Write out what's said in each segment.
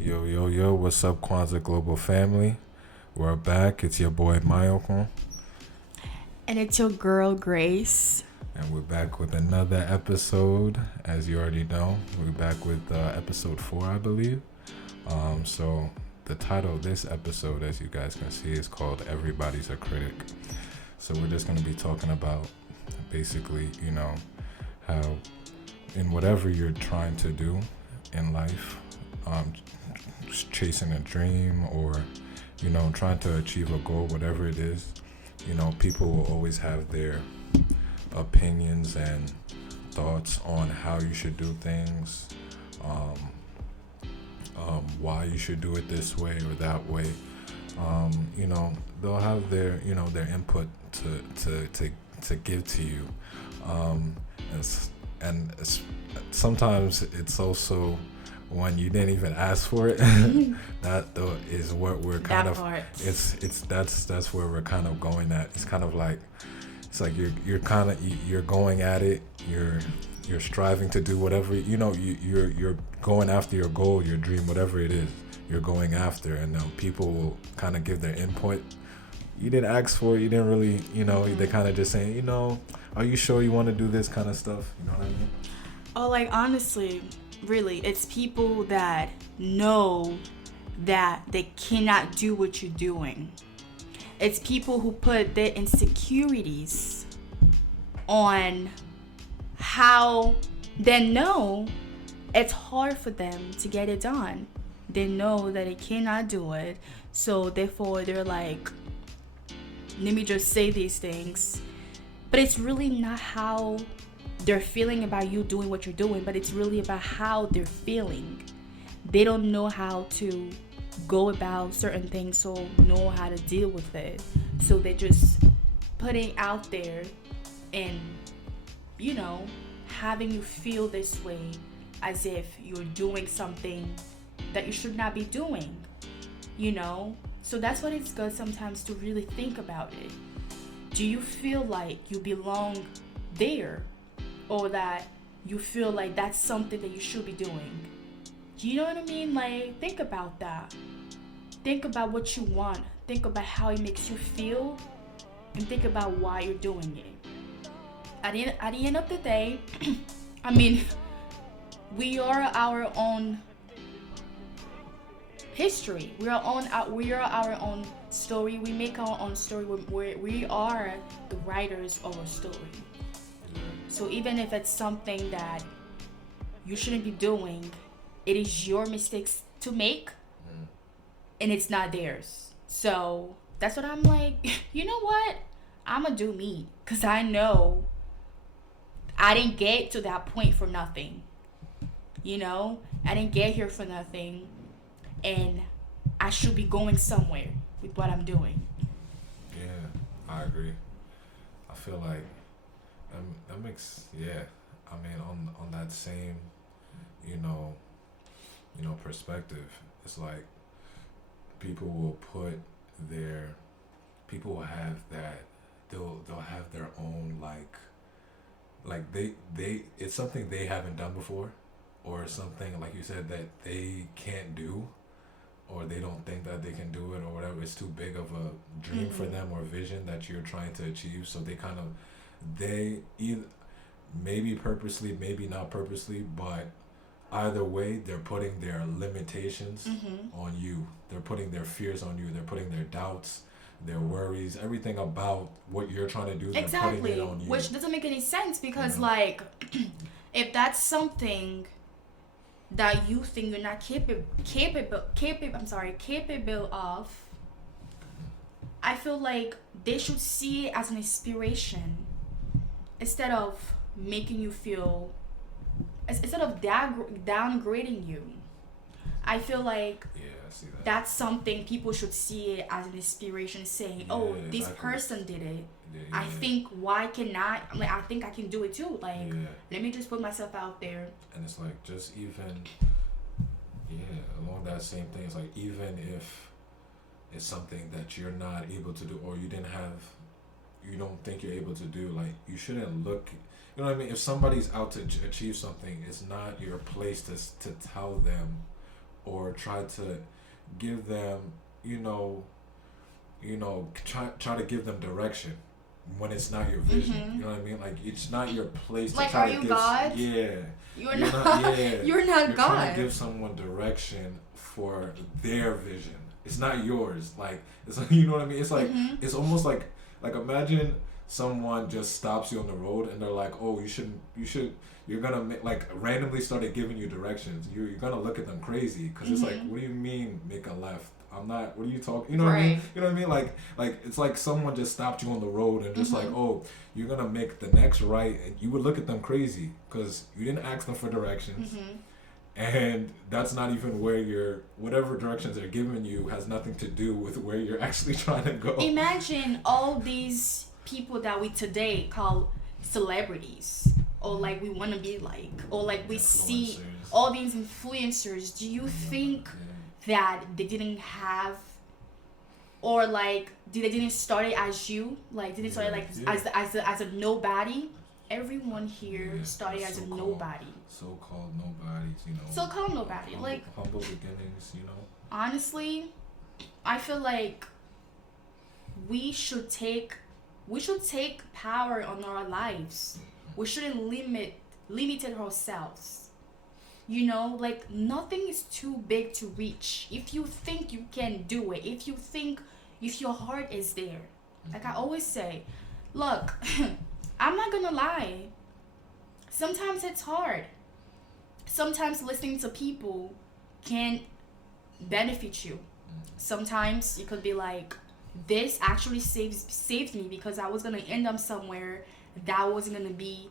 Yo, yo, yo, what's up, Kwanza Global family? We're back. It's your boy Mayokun, And it's your girl, Grace. and we're back with another episode. As you already know, we're back with episode 4, I believe. So, the title of this episode, as you guys can see, is called Everybody's a Critic. So, we're just going to be talking about basically, how in whatever you're trying to do in life, um, chasing a dream or trying to achieve a goal, whatever it is, people will always have their opinions and thoughts on how you should do things, um, why you should do it this way or that way. They'll have their input to give to you, and, sometimes it's also when you didn't even ask for it. That though is what we're kind That of part. that's where we're kind of going at. It's kind of like you're going at it. You're striving to do whatever you're going after your goal, your dream, whatever it is you're going after, and people will kind of give their input. You didn't ask for it. You didn't really, They kind of just saying, are you sure you want to do this kind of stuff? You know what I mean? Oh, like, honestly, really, it's people that know that they cannot do what you're doing. It's people who put their insecurities on how they know it's hard for them to get it done. They know that they cannot do it. So, therefore, they're like, let me just say these things. But it's really not how they're feeling about you doing what you're doing, but it's really about how they're feeling. They don't know how to go about certain things, so know how to deal with it. So they're just putting out there and, having you feel this way as if you're doing something that you should not be doing, So that's what it's good sometimes to really think about it. Do you feel like you belong there? Or that you feel like that's something that you should be doing? Do you know what I mean? Like, think about that. Think about what you want. Think about how it makes you feel. And think about why you're doing it. At the end of the day, I mean, we are our own history. We are our own story. We make our own story. We are the writers of our story. So even if it's something that you shouldn't be doing, it is your mistakes to make, and it's not theirs. So that's what I'm like, you know what? I'm going to do me, because I know I didn't get to that point for nothing. I didn't get here for nothing, and I should be going somewhere with what I'm doing. Yeah, I agree. I feel like that makes, yeah. I mean, on that same, you know, perspective, it's like people will have that. They'll have their own like they it's something they haven't done before, or something like you said that they can't do, or they don't think that they can do it, or whatever. It's too big of a dream for them or vision that you're trying to achieve. So they either, maybe purposely, maybe not purposely, but either way, they're putting their limitations on you. They're putting their fears on you. They're putting their doubts, their worries, everything about what you're trying to do. They're putting it on you. Which doesn't make any sense because, like, if that's something that you think you're not capable of, I feel like they should see it as an inspiration instead of making you feel, instead of downgrading you. I feel like I see that. that's something people should see it as an inspiration, saying, "Oh, this person did it. I think why cannot? I think I can do it too. Like, let me just put myself out there." And it's like, just even, along that same thing. It's like, even if it's something that you're not able to do, or you don't think you're able to do, like, you shouldn't look. You know what I mean? If somebody's out to achieve something, it's not your place to tell them or try to give them, you know, try to give them direction when it's not your vision. Mm-hmm. You know what I mean? Like it's not your place to Like, try are to you give. God? Yeah, You're not. Yeah, You're not you're trying God. to give someone direction for their vision. It's not yours. Like it's like, you know what I mean. It's like Mm-hmm. it's almost like imagine someone just stops you on the road and they're like, oh, you're gonna make, like randomly started giving you directions. You're gonna look at them crazy because it's like, Mm-hmm. what do you mean make a left? I'm not. What are you talking? You know what I mean? Right. You know what I mean? Like it's like someone just stopped you on the road and just like, Mm-hmm. oh, you're gonna make the next right, and you would look at them crazy because you didn't ask them for directions, Mm-hmm. and that's not even where you're. Whatever directions they're giving you has nothing to do with where you're actually trying to go. Imagine all these people that we today call celebrities, or like we want to be like, or like we see Influencers. all these influencers. Do you think that they didn't have, or like they didn't start it as you, like didn't start it like as a nobody? Everyone here Yeah, started as a so-called- nobody. So-called nobodies, you know. So called nobody. Like humble beginnings, you know. honestly, I feel like we should take power on our lives. We shouldn't limit ourselves. You know, like nothing is too big to reach. If you think you can do it, if your heart is there, like I always say, look, I'm not gonna lie. Sometimes it's hard. Sometimes listening to people can benefit you. Sometimes it could be like, this actually saved me because I was gonna end up somewhere that wasn't gonna be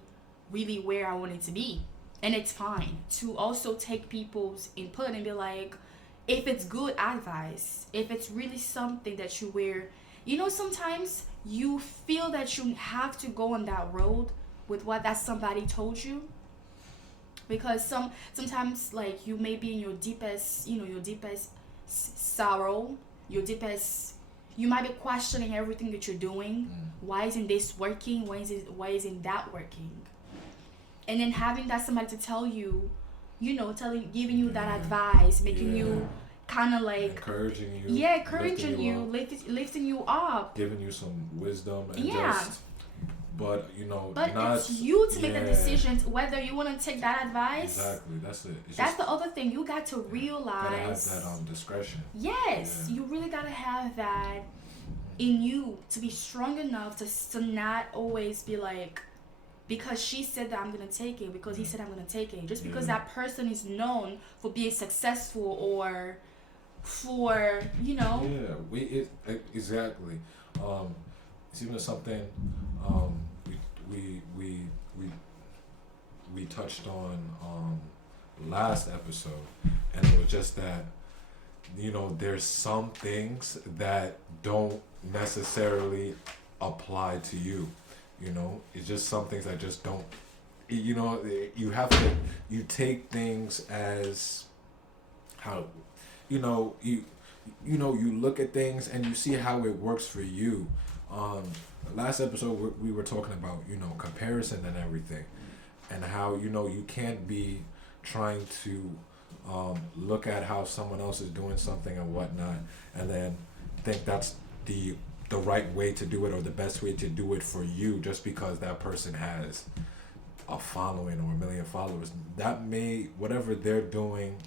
really where I wanted to be. And it's fine to also take people's input and be like, if it's good advice, if it's really something that you wear, you know, sometimes you feel that you have to go on that road with what that somebody told you, because sometimes like you may be in your deepest, your deepest sorrow, your deepest, you might be questioning everything that you're doing. Why isn't this working? Why isn't that working? And then having that somebody to tell you, giving you that advice, making you kind of like encouraging you. Yeah, encouraging you, lifting you up, giving you some wisdom and Yeah. but But not, it's you to make the decisions whether you want to take that advice. Exactly, that's it. It's That's just, the other thing. You got to realize. gotta have that discretion. Yes, Yeah. you really gotta have that in you to be strong enough to not always be like, because she said that I'm gonna take it, because he said I'm gonna take it. Just because that person is known for being successful or for exactly. It's even something we we we we touched on last episode, and it was just that there's some things that don't necessarily apply to you. It's just some things that just don't. You have to. You take things as how you look at things and you see how it works for you. Last episode we were talking about comparison and everything, and how you can't be trying to look at how someone else is doing something and whatnot, and then think that's the right way to do it or the best way to do it for you, just because that person has a following or a million followers. That may, whatever they're doing,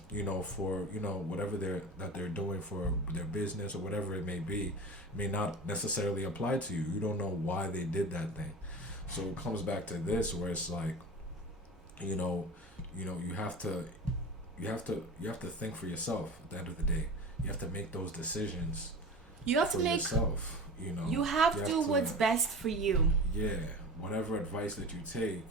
for whatever they're doing for their business or whatever it may be, may not necessarily apply to you. You don't know why they did that thing. So it comes back to this, where it's like, you have to think for yourself. At the end of the day, you have to make those decisions. You have to for make yourself. You have to do what's best for you. Yeah, whatever advice that you take,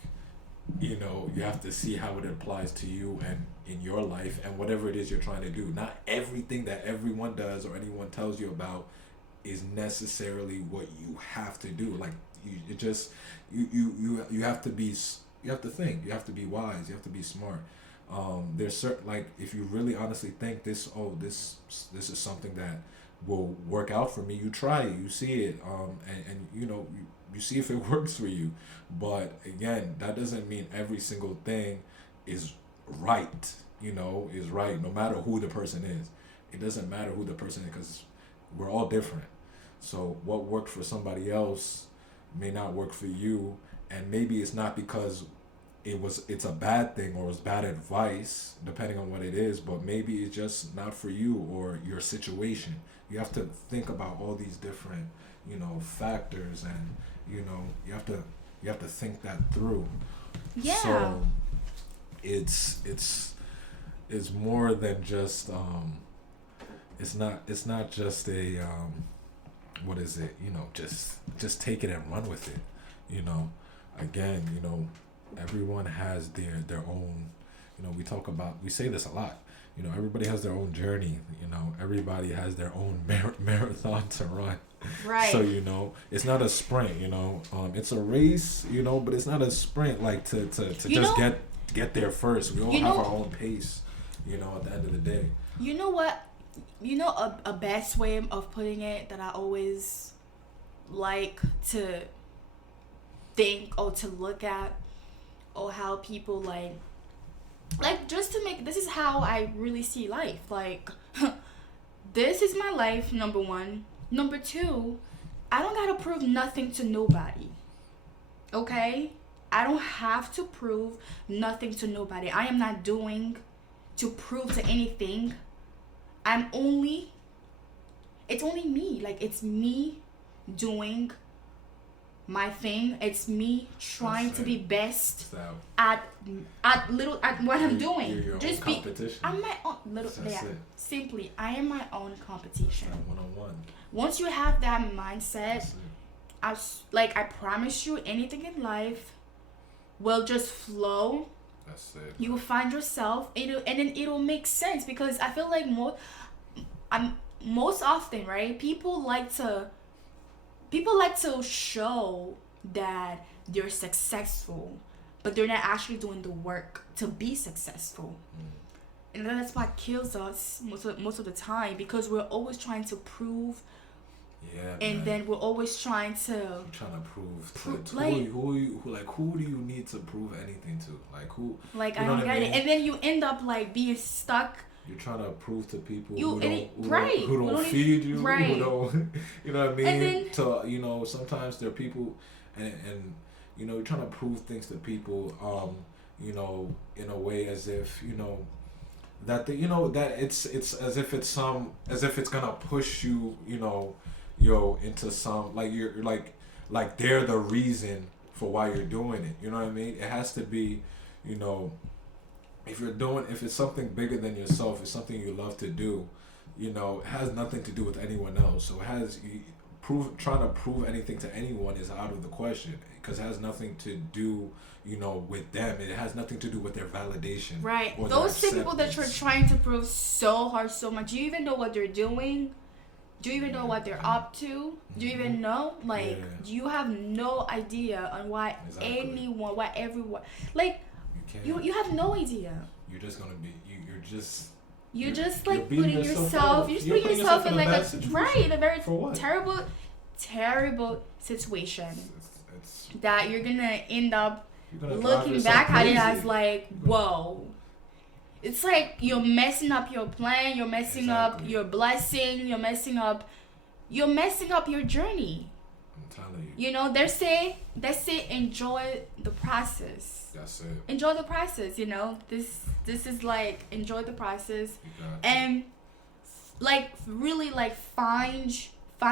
you have to see how it applies to you and in your life and whatever it is you're trying to do. Not everything that everyone does or anyone tells you about is necessarily what you have to do. Like you have to be, you have to think, you have to be wise, you have to be smart. There's certain, like, if you really honestly think this is something that will work out for me, you try it, you see it, and you see if it works for you. But again, that doesn't mean every single thing is right. is right, no matter who the person is. It doesn't matter who the person is, because we're all different. So what worked for somebody else may not work for you, and maybe it's not because it's a bad thing or it's bad advice, depending on what it is, but maybe it's just not for you or your situation. You have to think about all these different, factors, and you have to think that through. Yeah. So it's more than just it's not just a what is it, just take it and run with it. Again, everyone has their own, we say this a lot, everybody has their own journey, everybody has their own marathon to run. Right. So it's not a sprint, it's a race, but it's not a sprint, like to just get there first. We all have our own pace, at the end of the day. You know what? A best way of putting it that I always like to think or to look at, or how people like just to make, this is how I really see life. Like, this is my life, number one. Number two, I don't gotta prove nothing to nobody. Okay? I don't have to prove nothing to nobody. I am not doing to prove to anything. It's only me. Like, it's me doing my thing. It's me trying to be best at what I'm doing. You're your Just own competition. I'm my own little. That's it. Simply, I am my own competition. That one-on-one. Once you have that mindset, I promise you, anything in life will just flow. That's it. You will find yourself, and then it'll make sense, because I feel like most often, right? People like to show that they're successful, but they're not actually doing the work to be successful. And that's what kills us most of the time, because we're always trying to prove. Yeah, and man. then we're always trying to prove to like, who do you need to prove anything to? Like, who? Like, I don't get it. And then you end up like being stuck. You're trying to prove to people who don't feed you, right. who don't, you know what I mean? And then, sometimes there are people, and you're trying to prove things to people, in a way as if, that that it's as if it's gonna push you, into some, like, you're like they're the reason for why you're doing it. You know what I mean? It has to be, if it's something bigger than yourself, it's something you love to do, it has nothing to do with anyone else. So trying to prove anything to anyone is out of the question, because it has nothing to do, with them. It has nothing to do with their validation. Right. Or those same people that you're trying to prove so hard, so much. Do you even know what they're doing? Do you even know what they're up to? Do you even know? Like, you have no idea on why everyone, like, you have no idea. You're just gonna be, you're just like putting yourself in like a very terrible situation. That you're gonna end up looking back at it as like, whoa. It's like you're messing up your plan, you're messing up your blessing, you're messing up your journey. I'm telling you. They say enjoy the process. That's it. Enjoy the process, This is like, enjoy the process. And like, really, like, find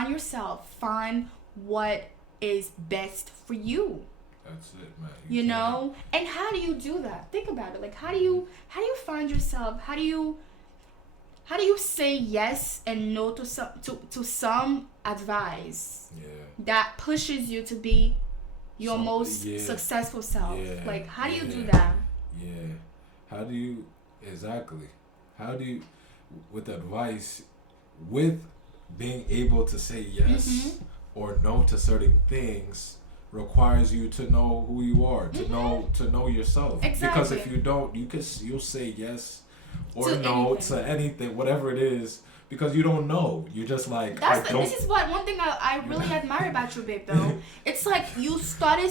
yourself, find what is best for you. That's it, man. And how do you do that? Think about it. Like, how do you find yourself? How do you say yes and no to some advice that pushes you to be your most successful self? Like, how do you do that? Yeah. How do you with advice, with being able to say yes or no to certain things, requires you to know who you are, to know yourself. Exactly. Because if you don't, you'll say yes or no to anything, whatever it is, because you don't know. You're just like, this is one thing I really admire about you, babe, though. It's like you started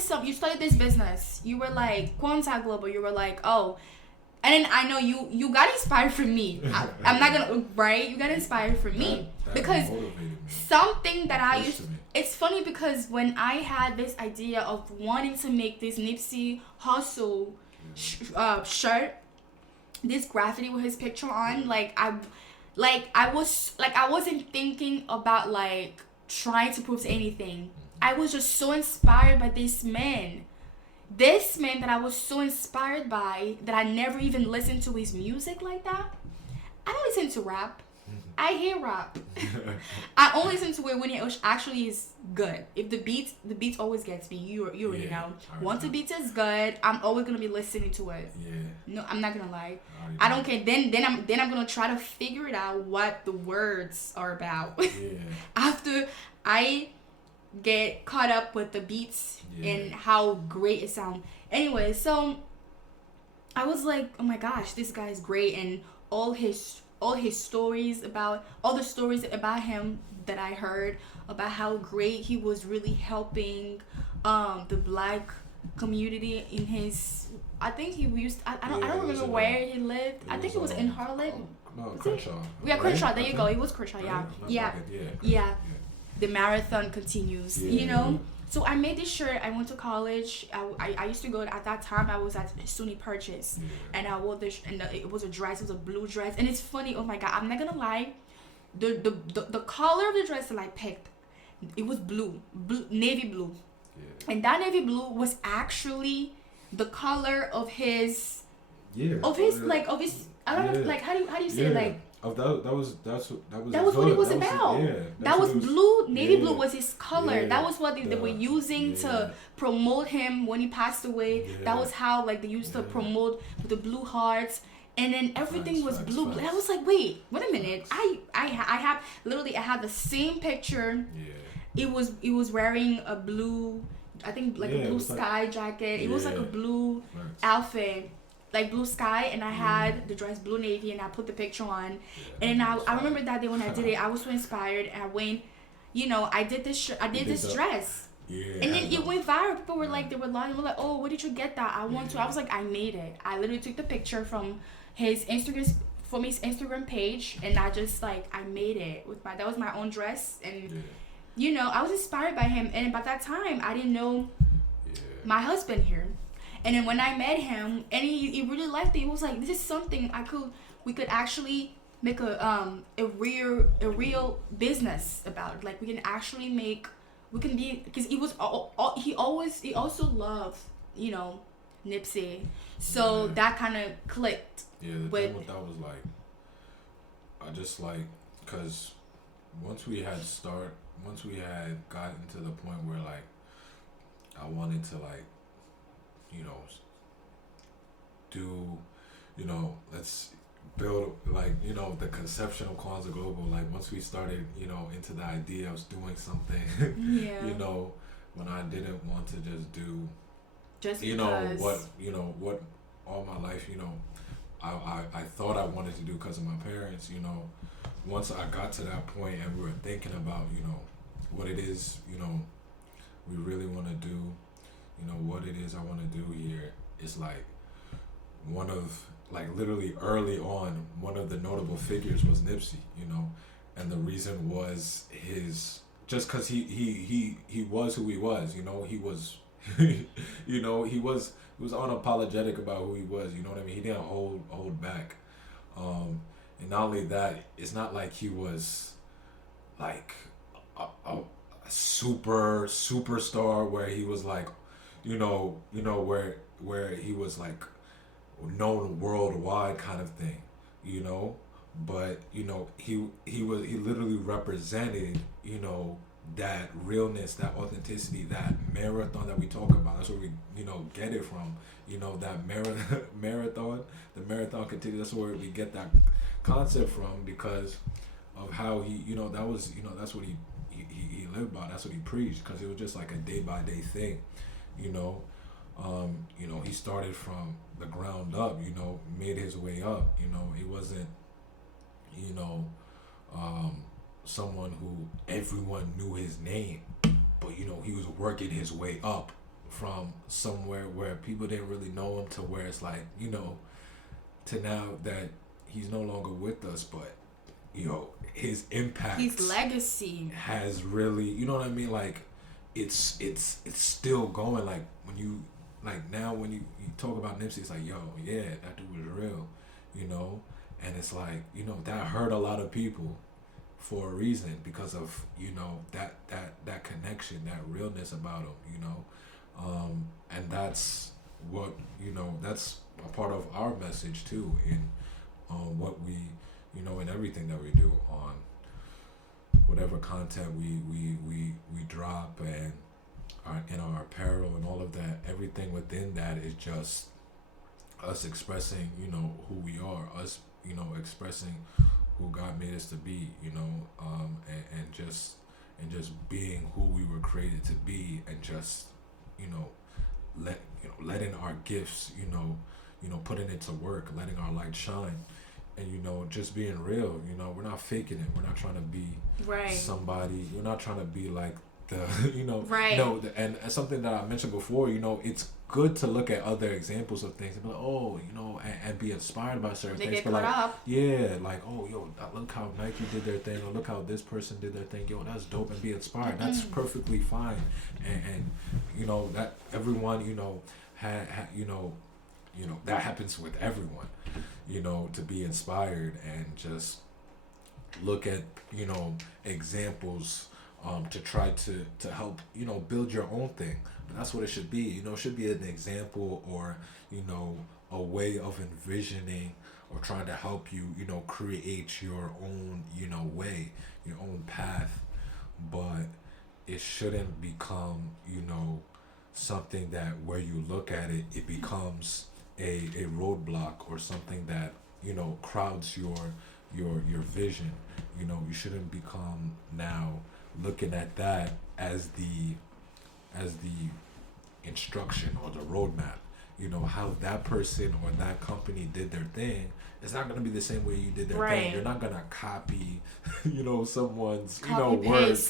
this business. You were like Kwanza Global. You were like, oh, And then I know you got inspired from me. I'm not gonna right. You got inspired from me That because motivated me. something that I Pushed used. me. It's funny because when I had this idea of wanting to make this Nipsey Hussle shirt, this graffiti with his picture on, I wasn't thinking about like trying to prove anything. I was just so inspired by this man. This man that I was so inspired by that I never even listened to his music like that. I don't listen to rap. I hear rap. I only listen to it when it actually is good. If the beats always gets me. You already know. Once the beat is good, I'm always gonna be listening to it. Yeah. No, I'm not gonna lie. I don't care. Then I'm gonna try to figure it out what the words are about. Yeah. After I get caught up with the beats and how great it sounds. Anyway, so I was like, oh my gosh, this guy is great, and all the stories about him that I heard about how great he was really helping the black community in his. I think he used. I don't remember where he lived. I think it was in Harlem. No, Crenshaw. Yeah, Crenshaw. There you go. It was Crenshaw. Yeah. The marathon continues. Yeah. You know. So I made this shirt. I went to college. I used to go at that time. I was at SUNY Purchase, and I wore this. And it was a dress. It was a blue dress. And it's funny. Oh my God! I'm not gonna lie. The color of the dress that I picked, it was blue, navy blue, and that navy blue was actually the color of his. Of his. I don't know. Like how do you say it? Like. That was what it was about. That was blue. Navy blue was his color. That was what they were using to promote him when he passed away. That was how like they used to promote with the blue hearts, and then everything was blue. And I was like, wait a minute. I have the same picture. It was wearing a blue, I think like a blue sky jacket. It was like a blue outfit. Like blue sky, and I had the dress blue navy, and I put the picture on, and I remember that day when I did it, I was so inspired, and I went, I did this dress, and then it went viral. People were like, they were like, oh, where did you get that? I want to. I was like, I made it. I literally took the picture from his Instagram page, and I just like I made it with that was my own dress, and I was inspired by him, and by that time I didn't know my husband here. And then when I met him, and he really liked it. He was like, "This is something we could actually make a real business about. Like we can actually be because he also loved Nipsey, so that kind of clicked. Yeah, the thing with that was like, I just like because once we had gotten to the point where like I wanted to like. Let's build like the conception of Kwanza Global. Like once we started into the idea of doing something when I didn't want to just do what all my life I thought I wanted to do because of my parents. Once I got to that point and we were thinking about what it is we really want to do, what it is I want to do here. It's like one of like literally early on, one of the notable figures was Nipsey, and the reason was his just because he was who he was, he was he was unapologetic about who he was, you know what I mean? He didn't hold back, and not only that, it's not like he was like a superstar where he was like where he was like known worldwide kind of thing, but he literally represented that realness, that authenticity, that marathon that we talk about. That's where we get it from, that marathon, the marathon continues. That's where we get that concept from because of how he that was that's what he lived by. That's what he preached because it was just like a day by day thing. He started from the ground up, made his way up, he wasn't, someone who everyone knew his name, but, he was working his way up from somewhere where people didn't really know him to where it's like, to now that he's no longer with us, but his impact, his legacy has really, you know what I mean? Like, it's still going. Like when you now when you talk about Nipsey, it's like, yo, yeah, that dude was real, and it's like, that hurt a lot of people for a reason, because of that connection, that realness about him, and that's what that's a part of our message too, in what we in everything that we do, on whatever content we drop, and in our apparel and all of that. Everything within that is just us expressing who we are, us expressing who God made us to be, and just being who we were created to be, and just letting our gifts putting it to work, letting our light shine, and just being real. We're not faking it. We're not trying to be somebody. We're not trying to be like the and something that I mentioned before. It's good to look at other examples of things and be like, and be inspired by certain things. Get caught up. Yeah, like, look how Nike did their thing, or look how this person did their thing. That's dope, and be inspired. Mm-hmm. That's perfectly fine, and that everyone that happens with everyone. To be inspired and just look at examples to try to help build your own thing. But that's what it should be. It should be an example, or a way of envisioning, or trying to help you create your own way, your own path. But it shouldn't become something that where you look at it, it becomes a roadblock, or something that crowds your vision. You shouldn't become now looking at that as the instruction or the roadmap. How that person or that company did their thing, it's not going to be the same way you did their thing. You're not going to copy someone's work.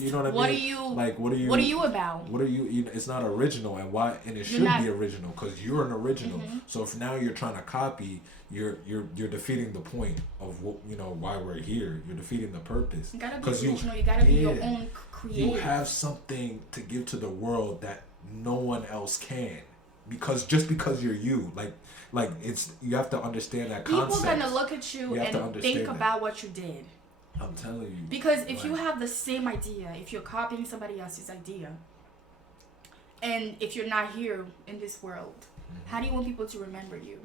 You know what I mean? What are you about? What are you it's not original, and it should be original, because you're an original. Mm-hmm. So if now you're trying to copy, you're defeating the point of what why we're here. You're defeating the purpose. You gotta be original. You gotta be your own creative. You have something to give to the world that no one else can, because you're you. Like it's, you have to understand that concept. People gonna look at you and think about what you did. I'm telling you. Because if you have the same idea, if you're copying somebody else's idea, and if you're not here in this world, how do you want people to remember you?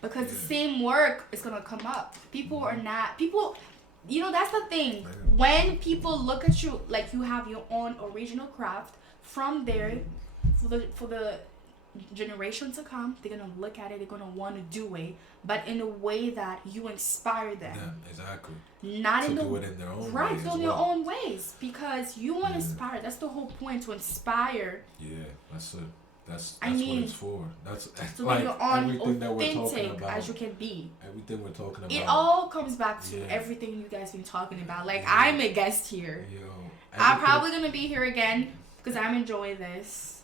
Because the same work is gonna come up. People are not people. That's the thing. When people look at you like you have your own original craft, from there, for the generation to come, they're gonna look at it. They're gonna want to do it, but in a way that you inspire them. Yeah, exactly. Not in do it in their own ways. Right, in your own ways, because you want to inspire. That's the whole point, to inspire. Yeah, that's it. That's what it's for. That's so like you're on everything that we're talking about. as you can be. Everything we're talking about. It all comes back to everything you guys been talking about. Like, I'm a guest here. I'm probably gonna be here again because I'm enjoying this.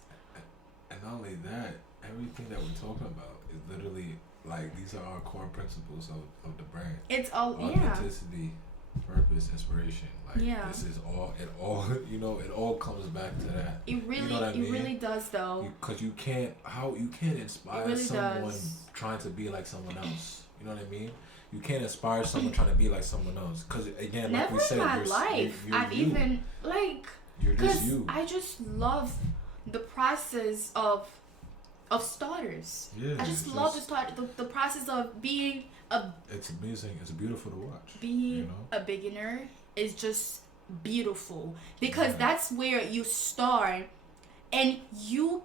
And not only that, everything that we're talking about is literally like, these are our core principles of the brand. It's all authenticity, purpose, inspiration. Like, this is all. It all comes back to that. It really, it really does, though. Because you can't inspire someone trying to be like someone else. You know what I mean? You can't inspire someone trying to be like someone else. Because again, like we said, never in my life I've even you're just you. I just love the process of starters. Yeah, I just love the process of being It's amazing. It's beautiful to watch. Being a beginner is just beautiful, because that's where you start and you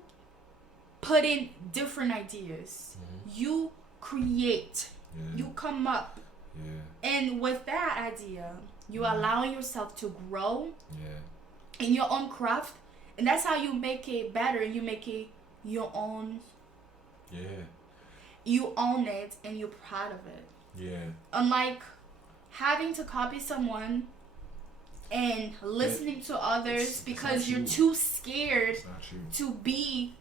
put in different ideas. Mm-hmm. You create. Yeah. You come up. Yeah. And with that idea, you're allowing yourself to grow in your own craft, and that's how you make it better, and you make it your own. Yeah. You own it and you're proud of it. Yeah. Unlike having to copy someone and listening to others because you're too scared to be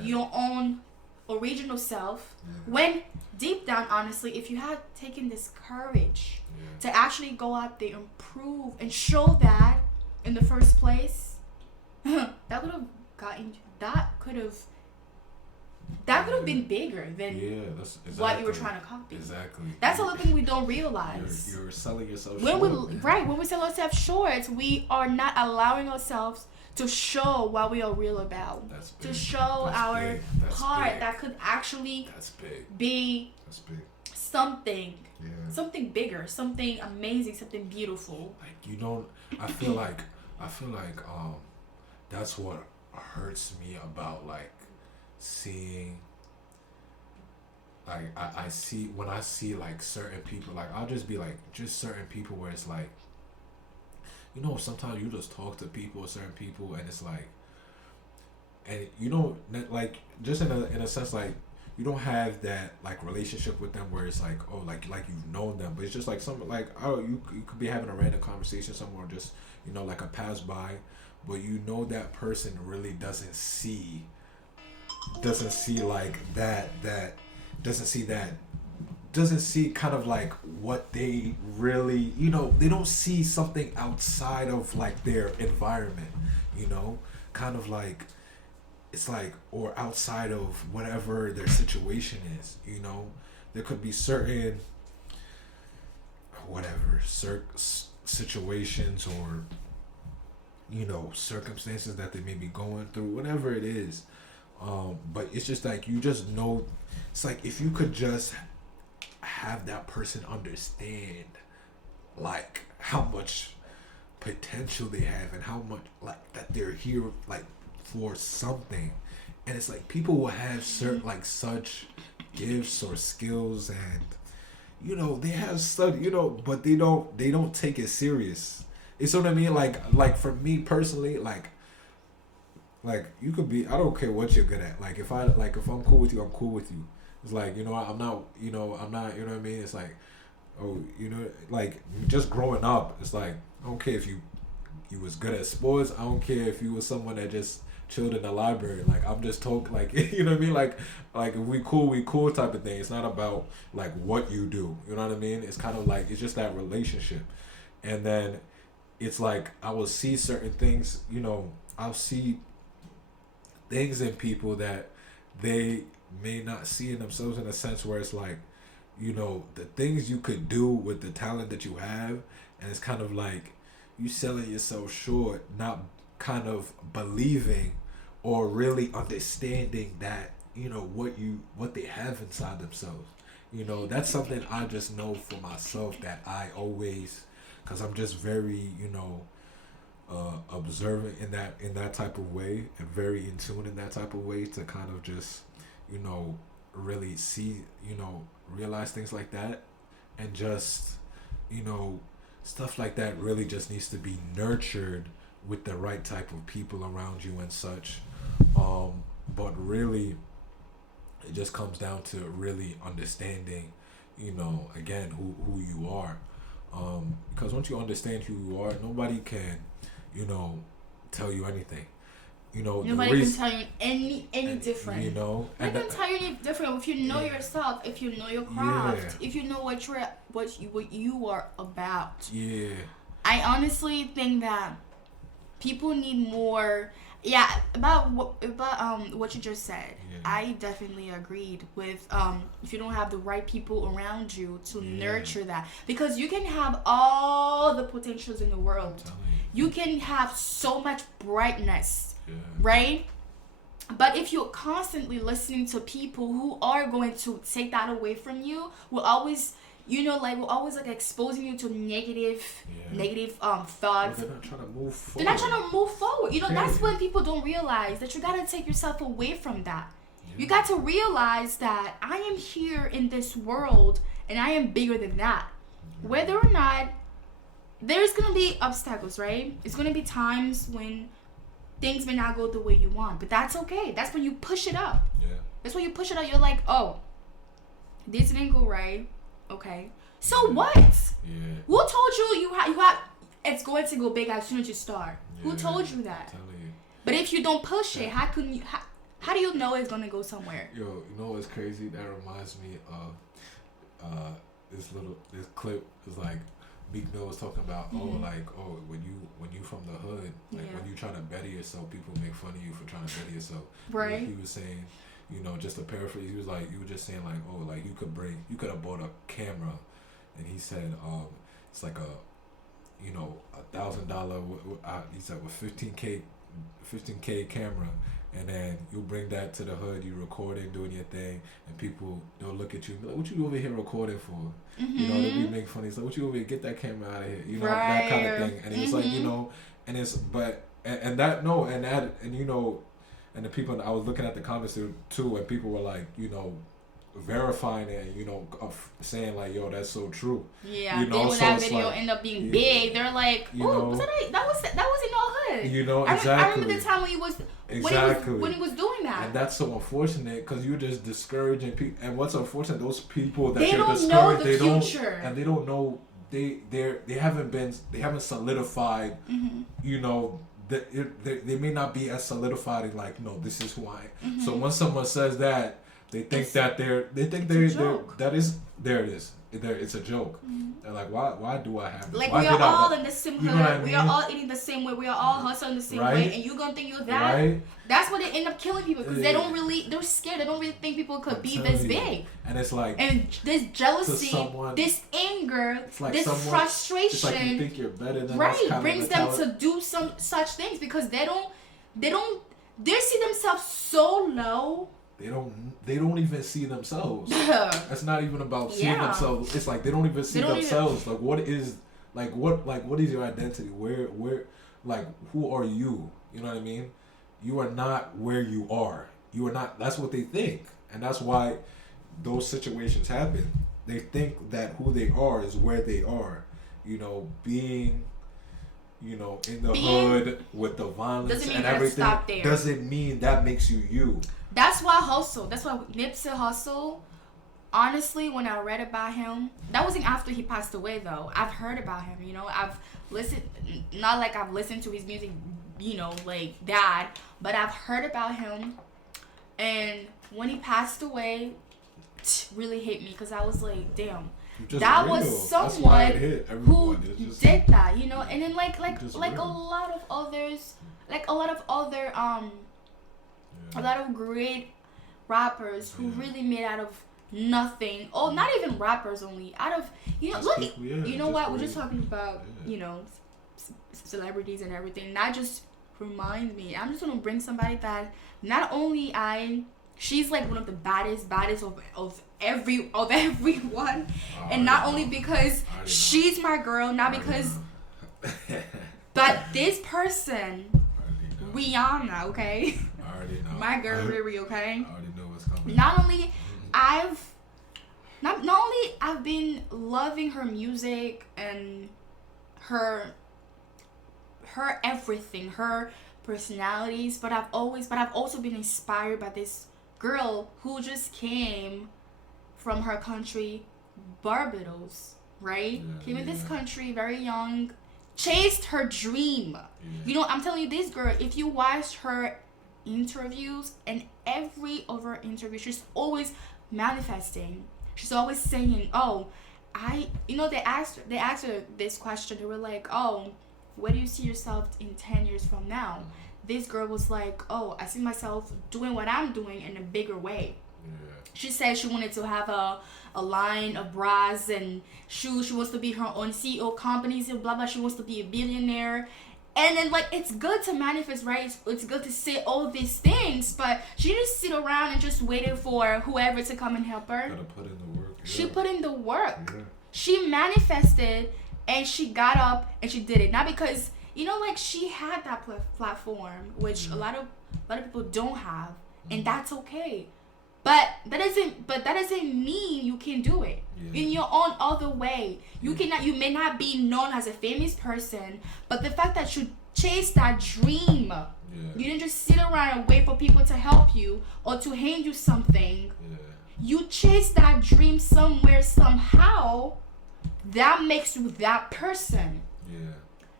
your own original self, when deep down, honestly, if you had taken this courage to actually go out there and prove and show that in the first place, that would have gotten, that could have been bigger than what you were trying to copy. Exactly. That's another thing we don't realize. You're selling yourself short. When we sell ourselves short, we are not allowing ourselves to show what we are real about. That's big. To show our part that could actually be something. Yeah. Something bigger, something amazing, something beautiful. Like I feel like that's what hurts me about like seeing, like I see when I see like certain people, like I'll just be like just certain people where it's like, sometimes you just talk to people, certain people, and it's like, and like just in a sense, like you don't have that like relationship with them where it's like, oh, like you've known them, but it's just like something like, oh, you could be having a random conversation somewhere, just like a pass by, but that person really doesn't see like that doesn't see kind of like what they really, they don't see something outside of like their environment, kind of like, it's like, or outside of whatever their situation is, there could be certain whatever situations or circumstances that they may be going through, whatever it is, but it's just like, it's like if you could just have that person understand like how much potential they have and how much like that they're here like for something, and it's like people will have certain like such gifts or skills, and they have stuff, but they don't take it serious. You know what I mean? Like for me personally, like you could be, I don't care what you're good at. Like if I'm cool with you, I'm cool with you. It's like, I'm not, you know what I mean? It's like, oh, like just growing up, it's like, I don't care if you was good at sports. I don't care if you was someone that just chilled in the library. Like I'm just talking, like, you know what I mean? Like if we cool type of thing. It's not about like what you do. You know what I mean? It's kind of like, it's just that relationship. And then it's like, I will see certain things, I'll see things in people that they may not see in themselves, in a sense where it's like, the things you could do with the talent that you have, and it's kind of like you selling yourself short, not kind of believing or really understanding that, what they have inside themselves. That's something I just know for myself, that I always, because I'm just very, observant in that type of way, and very in tune in that type of way, to kind of just, really see, realize things like that, and just, stuff like that really just needs to be nurtured with the right type of people around you and such. But really, it just comes down to really understanding, again, who you are. Because once you understand who you are, nobody can, tell you anything. Nobody can tell you any different. Nobody can tell you any different if you know yourself, if you know your craft, if you know what you are about. Yeah. I honestly think that people need more. Yeah, about what you just said. Yeah. I definitely agreed with if you don't have the right people around you to nurture that, because you can have all the potentials in the world. You can have so much brightness, right? But if you're constantly listening to people who are going to take that away from you, will always, will always like exposing you to negative thoughts. They're not trying to move forward. They're not trying to move forward. That's when people don't realize that you got to take yourself away from that. You got to realize that I am here in this world and I am bigger than that. Whether or not, there's going to be obstacles, right? It's going to be times when things may not go the way you want, but that's okay. That's when you push it up. Yeah. That's when you push it up. You're like, oh, this didn't go right. Okay. So what? Yeah. Who told you have it's going to go big as soon as you start? Yeah. Who told you that? I'm telling you. But if you don't push it, how How do you know it's gonna go somewhere? Yo, you know what's crazy? That reminds me of this clip is like Meek Mill was talking about when you from the hood, like when you trying to better yourself, people make fun of you for trying to better yourself. Right. He was saying, just to paraphrase, he was like, you were just saying like, oh, like you could have bought a camera, and he said it's like $1,000. He said with 15K camera. And then you bring that to the hood, you recording, doing your thing, and people, they'll look at you and be like, what you over here recording for? They'll be making fun. It's like, what you over here, get that camera out of here, that kind of thing. And it's like, and it's, and the people, I was looking at the comments too, and people were like, verifying it, saying like, yo, that's so true. Yeah, then when that video end up being big, they're like, oh, that was in our hood. Exactly. I remember the time when he was doing that. And that's so unfortunate because you're just discouraging people. And what's unfortunate, those people that they you're don't know the future. They don't know, they haven't solidified, they may not be as solidified in like, no, this is who I am. So when someone says that, they think it's a joke. They're like, why do I have this? Like, we are all in the same hood. We are all eating the same way. We are all hustling the same way. And you gonna think you're that? Right? That's why they end up killing people because they're scared. They don't really think people could be this big. And it's like, and this jealousy, this anger, this frustration. It's like you think you're better than us, brings them to do some such things because they see themselves so low. They don't even see themselves. That's not even about seeing themselves. It's like they don't even see themselves. Like what is your identity? Where like who are you? You know what I mean? You are not where you are. You are not. That's what they think, and that's why those situations happen. They think that who they are is where they are. Being in the hood with the violence and everything doesn't mean that makes you. That's why Nipsey Hussle, honestly, when I read about him, that wasn't after he passed away though. I've heard about him, I've listened, not like I've listened to his music, like that, but I've heard about him. And when he passed away, really hit me because I was like, damn. That was someone who did that, and then like a lot of others, a lot of great rappers who really made out of nothing. Oh, not even rappers only. Out of what we're just talking about, celebrities and everything. That just reminds me. I'm just gonna bring somebody that not only she's like one of the baddest of everyone, and not only because she's my girl, not because, but this person, Rihanna, okay. My girl Riri, okay. I already know what's coming. Not only I've been loving her music and her everything, her personalities, but I've also been inspired by this girl who just came from her country, Barbados, right? Came in this country very young, chased her dream. I'm telling you, this girl, if you watched her interviews and every other interview, she's always manifesting. She's always saying, they asked her this question. They were like, oh, where do you see yourself in 10 years from now? This girl was like, oh, I see myself doing what I'm doing in a bigger way. She said she wanted to have a line of bras and shoes. She wants to be her own CEO companies and blah blah. She wants to be a billionaire. And then, like, it's good to manifest, right? It's good to say all these things, but she just sit around and just waited for whoever to come and help her. Gotta put in the work. She put in the work. Yeah. She manifested, and she got up and she did it. Not because, she had that platform, which a lot of people don't have, and that's okay. But that doesn't mean you can do it in your own other way. You may not be known as a famous person, but the fact that you chase that dream, you didn't just sit around and wait for people to help you or to hand you something. You chase that dream somewhere, somehow. That makes you that person.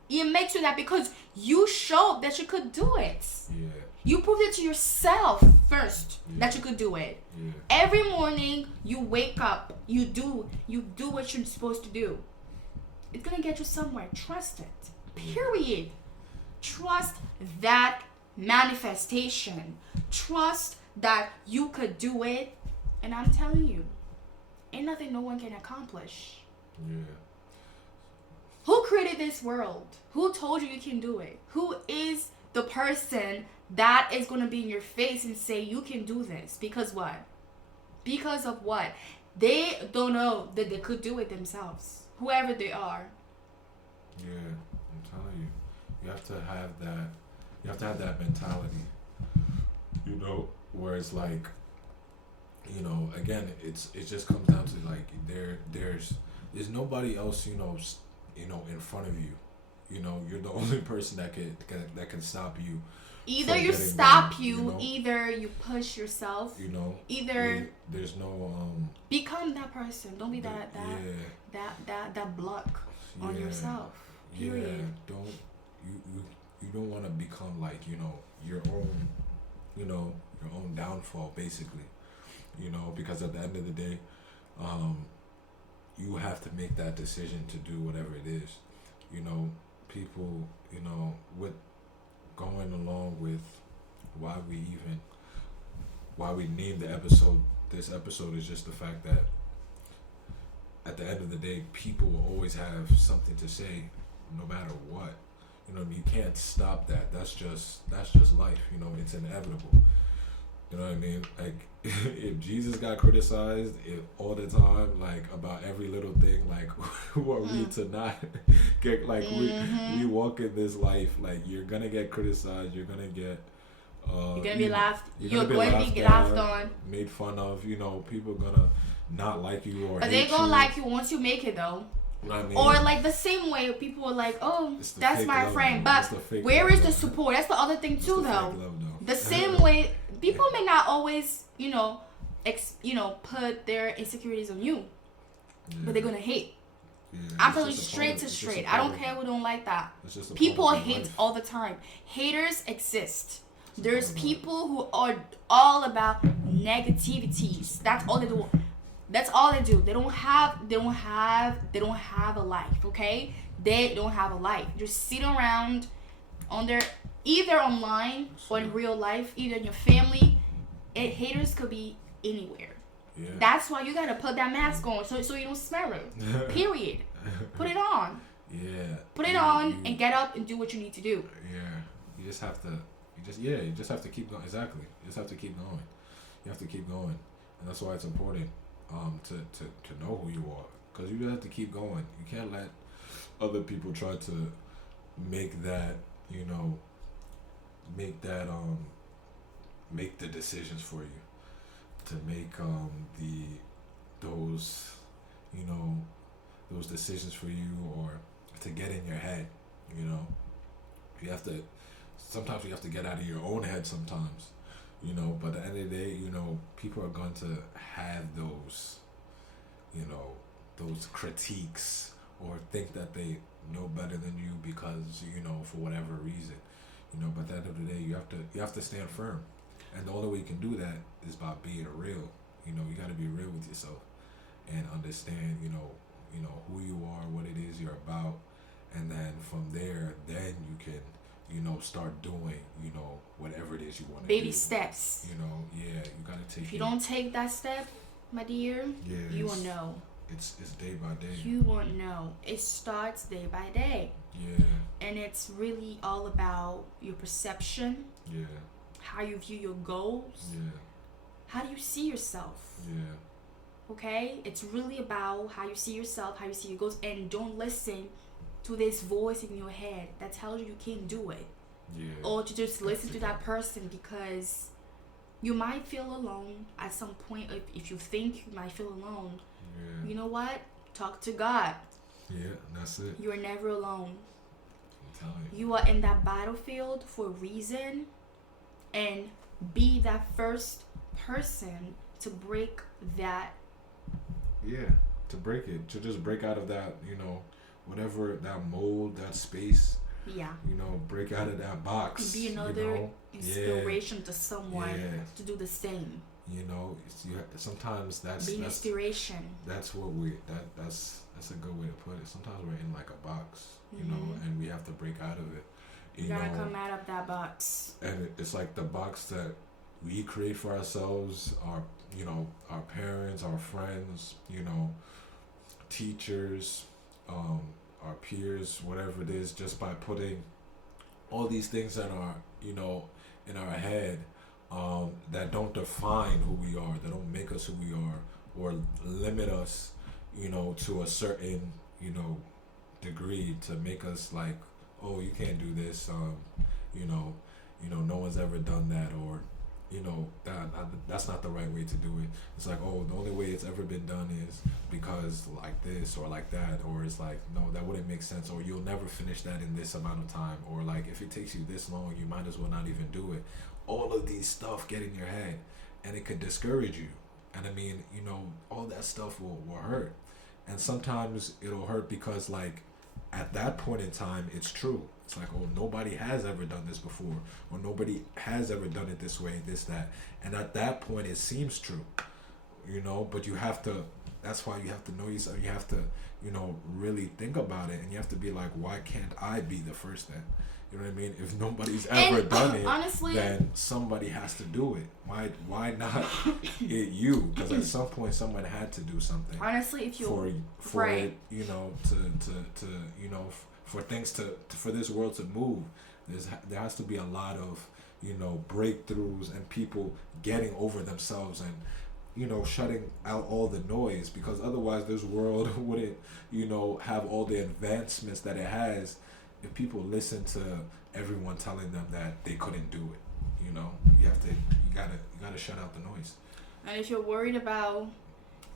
It makes you that because you showed that you could do it. You proved it to yourself first that you could do it. Yeah. Every morning you wake up, you do what you're supposed to do. It's gonna get you somewhere. Trust it. Period. Trust that manifestation. Trust that you could do it. And I'm telling you, ain't nothing no one can accomplish. Yeah. Who created this world? Who told you you can do it? Who is the person that is going to be in your face and say you can do this? Because what? Because of what? They don't know that they could do it themselves. Whoever they are. Yeah, I'm telling you. You have to have that. You have to have that mentality. You know, where it's like, you know, again, it just comes down to like there's nobody else, you know, in front of you. You know, you're the only person that can stop you. Either you stop either you push yourself. You know, either there's no become that person. Don't be that block on yourself. Period. Yeah, you don't want to become like, you know, your own downfall, basically. You know, because at the end of the day, you have to make that decision to do whatever it is. You know, people, you know, with going along with why we named the episode, this episode is just the fact that at the end of the day, people will always have something to say, no matter what. You know, you can't stop that. That's just life. You know, it's inevitable. You know what I mean? Like, if Jesus got criticized all the time, like, about every little thing, like, who are we to not get, like, we walk in this life, like, you're gonna get criticized, you're gonna get, you're gonna be laughed, you're going to be laughed on, made fun of, you know, people gonna not like you or but they're gonna like you once you make it, though. You know what I mean? Or like the same way people are like, oh, that's my friend, but where is the support? That's the other thing too, though. The same way people may not always, you know, put their insecurities on you, but they're gonna hate. Yeah, I'm telling you straight to straight. I don't care who don't like that. People hate all the time. Haters exist. There's people who are all about negativities. That's all they do. That's all they do. They don't have a life, okay? They don't have a life. Just sit around on their, either online or in real life, either in your family. Haters could be anywhere. Yeah. That's why you gotta put that mask on so you don't smell it. Period. Put it on. Yeah. Put it on and get up and do what you need to do. Yeah. You just have to keep going. Exactly. You just have to keep going. You have to keep going. And that's why it's important to know who you are, because you have to keep going. You can't let other people try to make that, you know, make the decisions for you, to make those decisions for you, or to get in your head. You know, sometimes you have to get out of your own head sometimes. You know, but at the end of the day, you know, people are going to have those, you know, those critiques, or think that they know better than you because, you know, for whatever reason, you know. But at the end of the day, you have to stand firm, and the only way you can do that is by being real. You know, you got to be real with yourself and understand, you know who you are, what it is you're about, and then from there, then you can, you know, start doing, you know, whatever it is you want to do. Baby steps. You know, yeah, you gotta take. If you don't take that step, my dear, you won't know. It's day by day. You won't know. It starts day by day. Yeah. And it's really all about your perception. Yeah. How you view your goals. Yeah. How do you see yourself? Yeah. Okay? It's really about how you see yourself, how you see your goals, and don't listen to this voice in your head that tells you you can't do it. Yeah. Or to just listen to that person, because you might feel alone at some point. If you think you might feel alone, you know what? Talk to God. Yeah, that's it. You are never alone. I'm telling you. You are in that battlefield for a reason, and be that first person to break that. Yeah, to break it, to just break out of that, you know, whatever, that mold, that space Yeah. You know, break out of that box. Be another You know? inspiration to someone Yeah. to do the same. You know, sometimes Be an inspiration. that's what that's a good way to put it. Sometimes we're in like a box, you know, Mhm. and we have to break out of it. You You gotta know, come out of that box. and it's like the box that we create for ourselves, our parents, our friends, teachers, our peers, whatever it is, just by putting all these things that are, in our head, that don't define who we are, that don't make us who we are, or limit us, to a certain, degree, to make us like, oh, you can't do this, you know, no one's ever done that, or that's not the right way to do it. It's like, oh, the only way it's ever been done is because like this or like that, or it's like, no, that wouldn't make sense, or you'll never finish that in this amount of time, or like if it takes you this long, you might as well not even do it. All of these stuff get in your head, and it could discourage you. And I mean, all that stuff will hurt, and sometimes it'll hurt because like at that point in time, it's true. It's like, oh, nobody has ever done this before, or nobody has ever done it this way, this, that. And at that point, it seems true, but you have to, that's why you have to know yourself. You have to, really think about it. And you have to be like, why can't I be the first then? You know what I mean? If nobody's ever done it, honestly, then somebody has to do it. Why not it you? Because at some point, someone had to do something. Honestly, if you for it, for things for this world to move, there has to be a lot of breakthroughs and people getting over themselves and shutting out all the noise, because otherwise this world wouldn't have all the advancements that it has if people listen to everyone telling them that they couldn't do it. You gotta shut out the noise. And if you're worried about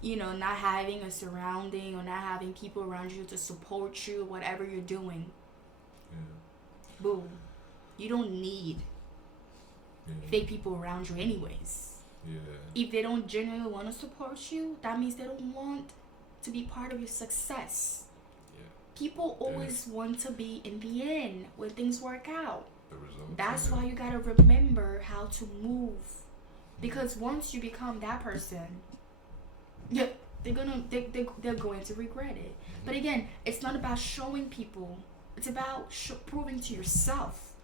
not having a surrounding or not having people around you to support you, whatever you're doing, boom, you don't need fake people around you anyways. If they don't genuinely want to support you, that means they don't want to be part of your success. People always want to be in the end when things work out. The results. That's why you gotta remember how to move, because once you become that person, they're going to regret it. But again, it's not about showing people. It's about proving to yourself.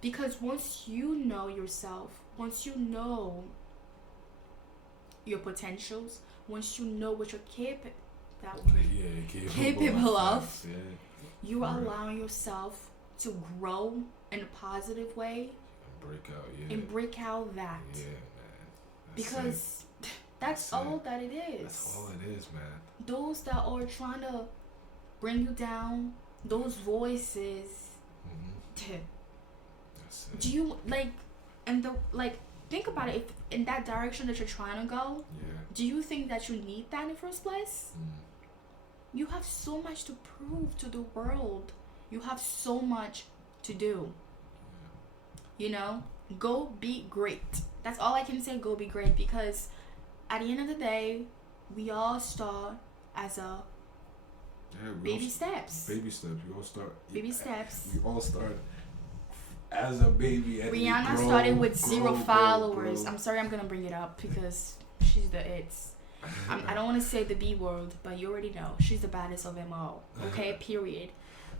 Because once you know yourself, once you know your potentials, once you know what you're capable of, you are allowing yourself to grow in a positive way and break out that. Yeah, man. Because that's all that it is. That's all it is, man. Those that are trying to bring you down, those voices. That's it. Do you think about it? If in that direction that you're trying to go, do you think that you need that in the first place? You have so much to prove to the world. You have so much to do. Go be great. That's all I can say. Go be great, because at the end of the day, we all start as a baby steps. Baby steps. We all start. Baby steps. We all start as a baby. And Rihanna started with 0 followers. I'm sorry, I'm gonna bring it up because she's the it's. I don't want to say the B word, but you already know she's the baddest of them all. Okay, period.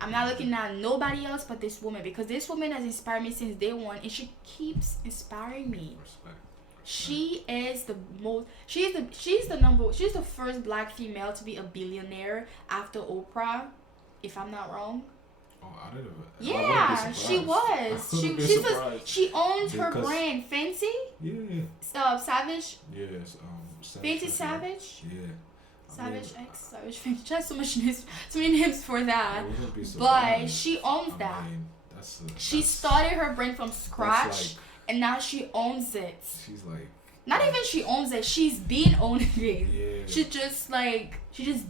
I'm not looking at nobody else but this woman, because this woman has inspired me since day one, and she keeps inspiring me. Respect. She is the most. She's the first black female to be a billionaire after Oprah, if I'm not wrong. Oh, I didn't. Yeah, she was. She owns her brand, Fancy. Yeah. Savage. Yes. Fancy Savage. Yeah. Savage X, Savage Fancy. She has so many names for that. But she owns that. She started her brand from scratch, and now she owns it. She's like. Not even she owns it. She's been owning it. Yeah. She just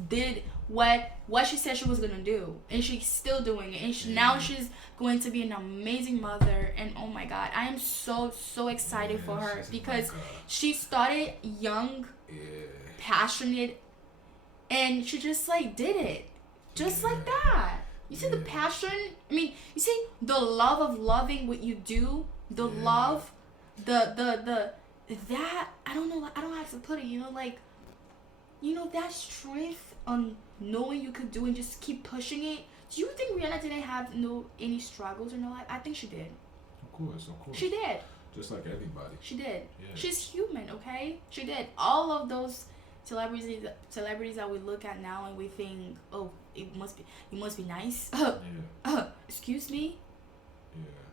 did what she said she was gonna do, and she's still doing it. And now she's going to be an amazing mother. And oh my God, I am so excited for her, because she started young, passionate, and she just did it, just like that. You see the passion. I mean, you see the love of loving what you do. The love, the that I don't know. I don't know how to put it. Like, that strength on knowing you could do and just keep pushing it. Do you think Rihanna didn't have any struggles in her life? I think she did. Of course. She did. Just like anybody. She did. Yeah. She's human, okay? She did. All of those celebrities that we look at now and we think, oh, it must be nice. Excuse me.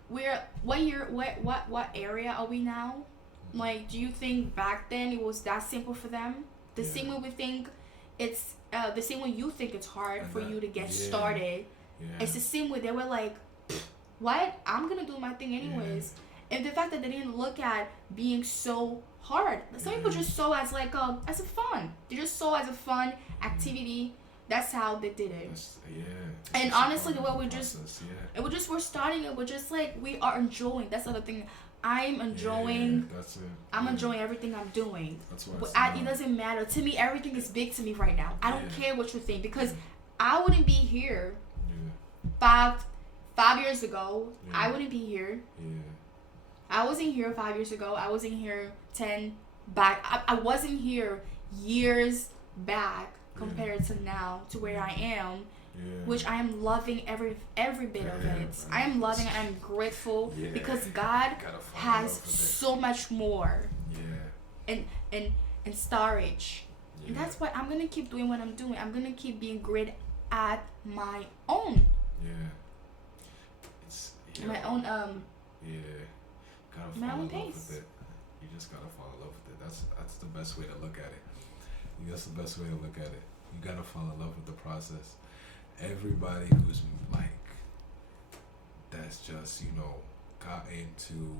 Yeah. What area are we now? Mm-hmm. Like, do you think back then it was that simple for them? The same way we think it's the same way you think it's hard for you to get started. Yeah. It's the same way they were like, what? I'm gonna do my thing anyways. Yeah. And the fact that they didn't look at being so hard. Some people just saw as like as a fun. They just saw as a fun activity. That's how they did it. And honestly, the way we're starting it, we're just like, we are enjoying. That's the other thing. I'm enjoying. That's it. I'm enjoying everything I'm doing. That's what it doesn't matter to me. Everything is big to me right now. I don't care what you think, because I wouldn't be here 5 years ago. I wouldn't be here. I wasn't here 5 years ago. I wasn't here 10 back. I wasn't here years back compared to now, to where I am. Which I am loving every bit of it. I am loving it. I'm grateful because God has so much more in storage. And that's why I'm gonna keep doing what I'm doing. I'm gonna keep being great at my own. My own gotta my fall own in love pace. with it. You just gotta fall in love with it. That's the best way to look at it. That's the best way to look at it. You gotta fall in love with the process. Everybody who's like, that's just, got into,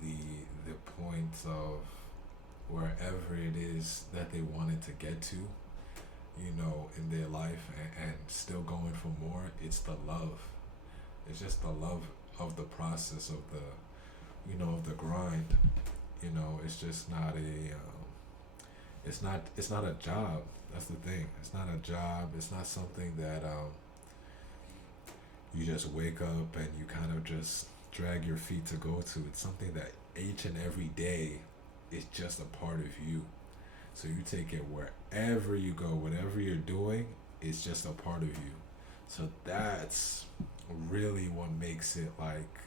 the point of wherever it is that they wanted to get to, in their life, and still going for more. It's the love. It's just the love of the process of the, of the grind. It's just not it's not a job. That's the thing. It's not a job. It's not something that you just wake up and you kind of just drag your feet to go to. It's something that each and every day is just a part of you. So you take it wherever you go, whatever you're doing, it's just a part of you. So that's really what makes it like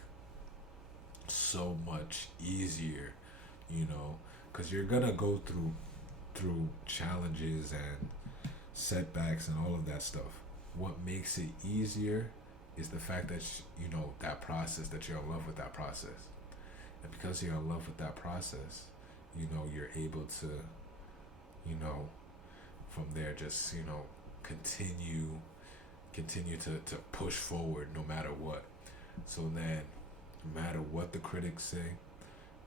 so much easier, because you're gonna go through challenges and setbacks and all of that stuff. What makes it easier is the fact that that process, that you're in love with that process. And because you're in love with that process, you're able to from there just continue to push forward no matter what. So then, no matter what the critics say,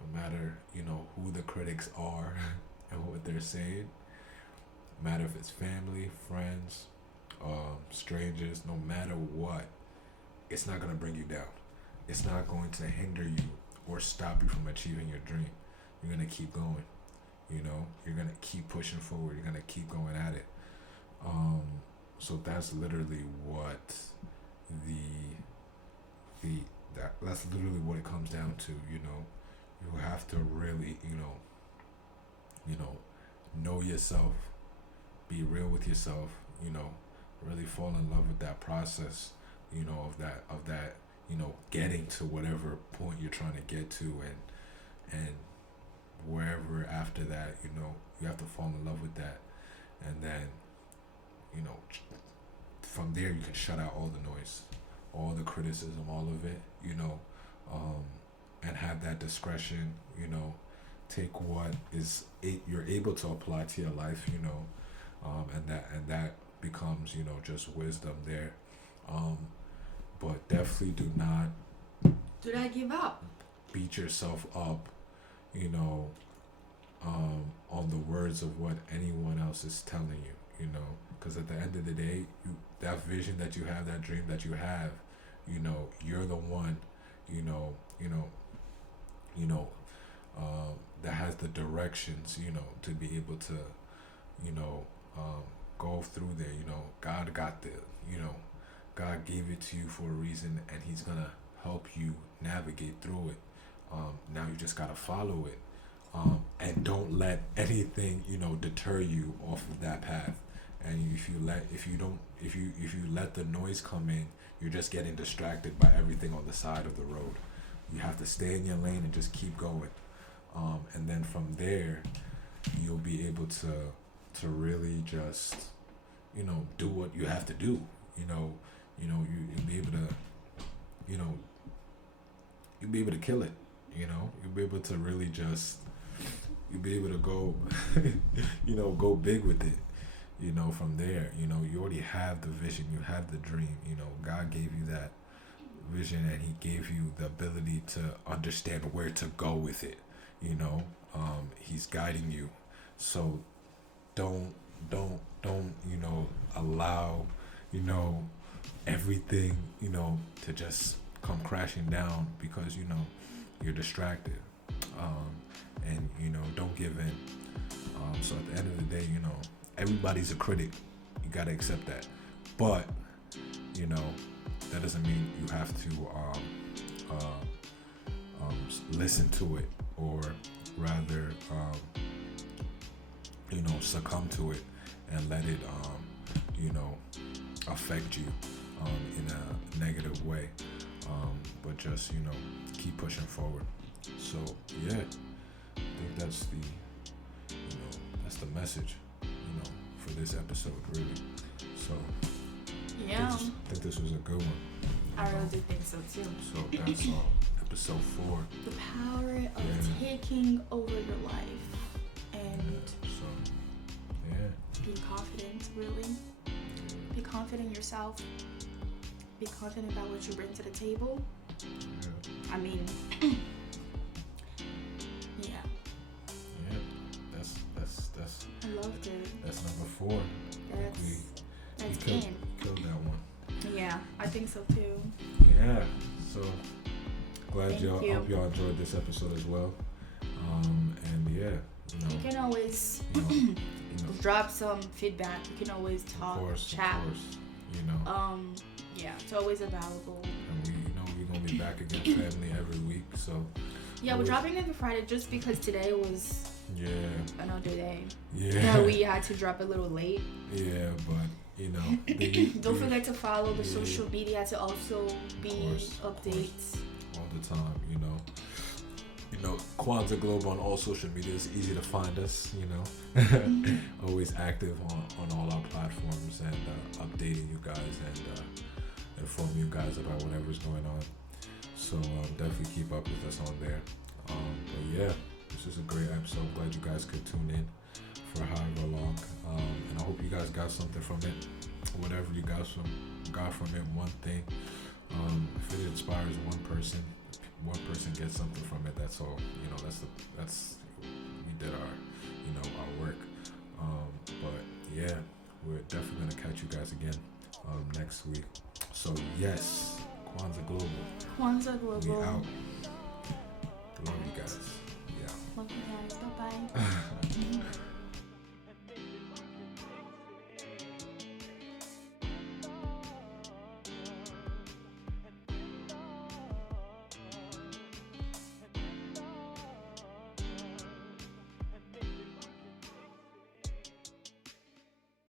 no matter who the critics are and what they're saying, no matter if it's family, friends, strangers, no matter what, it's not going to bring you down. It's not going to hinder you or stop you from achieving your dream. You're going to keep going. You're going to keep pushing forward. You're going to keep going at it. So that's literally what that's literally what it comes down to. You have to really know yourself, be real with yourself, really fall in love with that process, of that getting to whatever point you're trying to get to, and wherever after that, you have to fall in love with that. And then, from there you can shut out all the noise, all the criticism, all of it, and have that discretion, take what is you're able to apply to your life, and that becomes, just wisdom there. But definitely do not give up. Beat yourself up, on the words of what anyone else is telling you, because at the end of the day, that vision that you have, that dream that you have, you're the one, that has the directions, to be able to, go through there. God got you know, God gave it to you for a reason, and He's gonna help you navigate through it. Now you just gotta follow it, and don't let anything, deter you off of that path. And if you let the noise come in, you're just getting distracted by everything on the side of the road. You have to stay in your lane and just keep going, and then from there, you'll be able to really just, do what you have to do. You'll be able to, you know, you'll be able to kill it. You'll be able to really just, you'll be able to go, go big with it. From there, you already have the vision, you have the dream. God gave you that vision, and He gave you the ability to understand where to go with it. He's guiding you. So don't allow, everything, to just come crashing down because, you're distracted. And, don't give in. So at the end of the day, everybody's a critic. You got to accept that. But, that doesn't mean you have to listen to it, or rather, succumb to it and let it, affect you in a negative way. But just, keep pushing forward. So, yeah, I think that's the message, for this episode, really. So, Yeah. I think this was a good one. I really do think so too. So that's episode 4. The power of taking over your life and being confident, really. Be confident in yourself. Be confident about what you bring to the table. Yeah. I mean, yeah. Yeah. That's I loved it. That's number 4. That's we killed that one. Yeah, I think so too. Yeah. So glad Thank y'all. you. Hope y'all enjoyed this episode as well. And yeah, you can always drop some feedback. You can always talk, chat. Of course. Yeah, it's always available. And we're gonna be back again, family, every week. So yeah, we're dropping every Friday just because today was another day. Yeah. We had to drop a little late. Yeah, but don't forget to follow the social media to also be updates all the time. Kwanza Global on all social media. It's easy to find us. Always active on all our platforms and updating you guys and informing you guys about whatever's going on. So definitely keep up with us on there. But yeah, this is a great episode. Glad you guys could tune in for however long. And I hope you guys got something from it. Whatever you got from it, one thing. If it inspires one person gets something from it. That's all. That's we did our work. But yeah, we're definitely gonna catch you guys again next week. So yes, Kwanza Global. Kwanza Global. We out.